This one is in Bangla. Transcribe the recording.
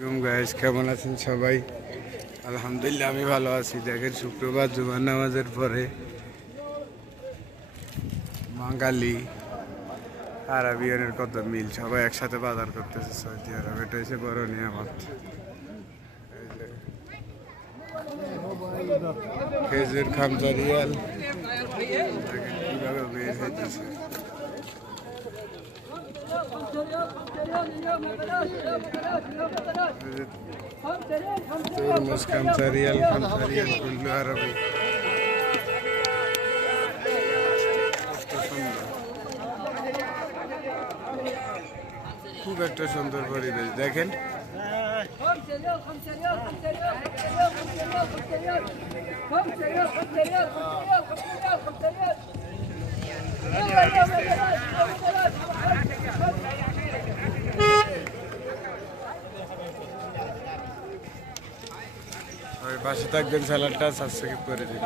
গাইস কেমন আছেন সবাই? আলহামদুলিল্লাহ, আমি ভালো আছি। দেখেন, শুক্রবার জুমার নামাজের পরে বাঙালি, আরবিয়ানের কত মিল, সবাই একসাথে বাজার করতেছে, সৌদি আরব। এটা হচ্ছে বড় নিয়ামত। খেজুর খামচা রিয়াল। কীভাবে বের ترمز خمسة ريال خمسة ريال كله عربي খুব একটা সুন্দর পরিবেশ দেখেন খমচে পাশে থাকবেন স্যালাডটা সাবস্ক্রাইব করে দিন